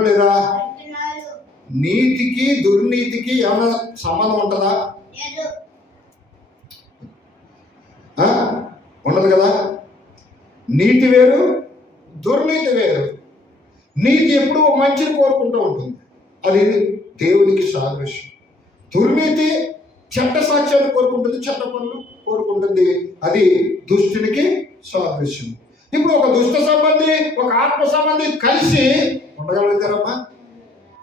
వింటం లేదా? నీతికి దుర్నీతికి ఏమైనా సంబంధం ఉంటుందా? ఉండదు కదా. నీతి వేరు, దుర్నీతి వేరు. నీతి ఎప్పుడు మంచిని కోరుకుంటూ ఉంటుంది, అది దేవునికి సాదృశ్యం. దుర్నీతి చెడ్డ సాక్ష్యాన్ని కోరుకుంటుంది, చెడ్డ పనులు కోరుకుంటుంది, అది దుష్టునికి సాదృశ్యం. ఇప్పుడు ఒక దుష్ట సంబంధి, ఒక ఆత్మ సంబంధి కలిసి ఉండగలుగుతారమ్మా?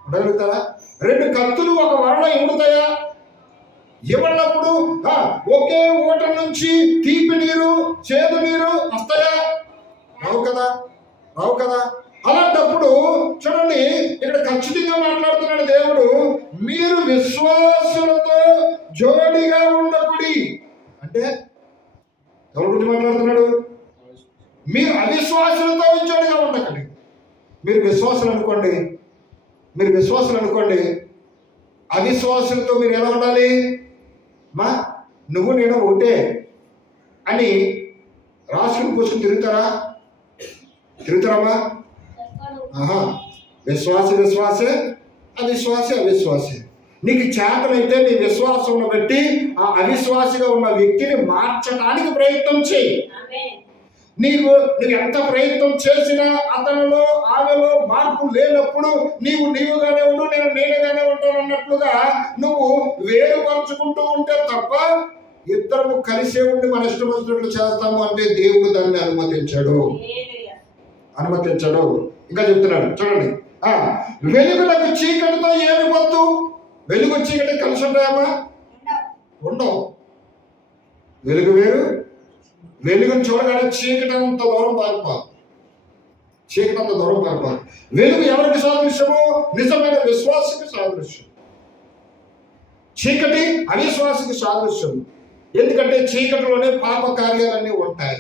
ఉండగలుగుతారా? రెండు కత్తులు ఒక వరలో ఇముడుతాయా? ఇవ్వనప్పుడు ఒకే ఓట నుంచి తీపి నీరు చేదు నీరు వస్తాయా? రావు కదా, రావు కదా. అలాంటప్పుడు చూడండి, ఇక్కడ ఖచ్చితంగా మాట్లాడుతున్నాడు దేవుడు, మీరు విశ్వాసులతో జోడిగా ఉండకుడి అంటే ఎవరి గురించి మాట్లాడుతున్నాడు? మీరు అవిశ్వాసులతో జోడిగా ఉండకండి. మీరు విశ్వాసులు అనుకోండి, మీరు విశ్వాసులు అనుకోండి, అవిశ్వాసులతో మీరు ఎలా ఉండాలి? మా నువ్వు నేను ఒకటే అని రాసుకుని కూర్చొని తిరుగుతారమ్మా? విశ్వాసి విశ్వాసే, అవిశ్వాసి అవిశ్వాసే. నీకు చేతనైతే నీ విశ్వాసం బట్టి ఆ అవిశ్వాసిగా ఉన్న వ్యక్తిని మార్చడానికి ప్రయత్నం చేయి. నువ్వు ఎంత ప్రయత్నం చేసినా అతనిలో ఆమెలో మార్పు లేనప్పుడు నీవుగానే ఉండు, నేనుగానే ఉంటాను అన్నట్లుగా నువ్వు వేరుపరుచుకుంటూ ఉంటే తప్ప ఇద్దరు కలిసే ఉండి మన ఇష్టం వచ్చినట్లు చేస్తాము అంటే దేవుడు దాన్ని అనుమతించాడు. ఇంకా చెప్తున్నాడు చూడండి, వెలుగులకు చీకటితో ఏమి పొత్తు? వెలుగు చీకటి కలిసి ఉంటాయమ్మా? ఉండవు. వెలుగు వేరు, వెలుగుని చూడగానే చీకటి అంత దూరం పారిపోదు. వెలుగు ఎవరికి సాదృశ్యము? నిజమైన విశ్వాసకి సాదృశ్యం. చీకటి అవిశ్వాసకి సాదృశ్యం. ఎందుకంటే చీకటిలోనే పాప కార్యాలన్నీ ఉంటాయి,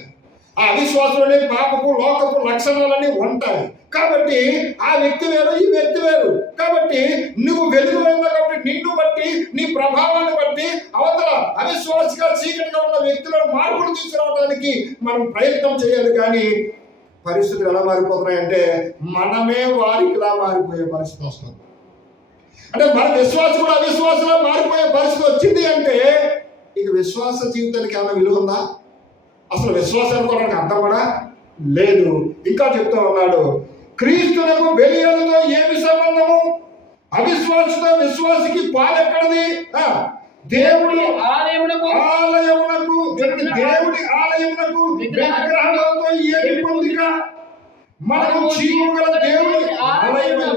ఆ అవిశ్వాసంలోనే పాపపు లోకపు లక్షణాలన్నీ ఉంటాయి. కాబట్టి ఆ వ్యక్తి వేరు, ఈ వ్యక్తి వేరు. కాబట్టి నువ్వు వెలుగు కాబట్టి నిన్ను బట్టి, నీ ప్రభావాన్ని బట్టి అవతల అవిశ్వాసిగా చీకటిగా ఉన్న వ్యక్తులను మార్పులు తీసుకురావడానికి మనం ప్రయత్నం చేయాలి. కానీ పరిస్థితులు ఎలా మారిపోతున్నాయంటే మనమే వారికిలా మారిపోయే పరిస్థితి వస్తుంది. అంటే మన విశ్వాసం కూడా అవిశ్వాసంలో మారిపోయే పరిస్థితి వచ్చింది అంటే ఇక విశ్వాస జీవితానికి ఏమైనా విలువ ఉందా? అసలు విశ్వాసం అనుకోవడానికి అర్థం కూడా లేదు. ఇంకా చెప్తూ ఉన్నాడు, క్రీస్తులకు బెలియాలతో ఏమి సంబంధము? అవిశ్వాసతో విశ్వాసికి పాలెక్కడిది? దేవుడి ఆలయమునకు విగ్రహాలతో ఏమి పొందిక? మనకు జీవము గల దేవుడి ఆలయం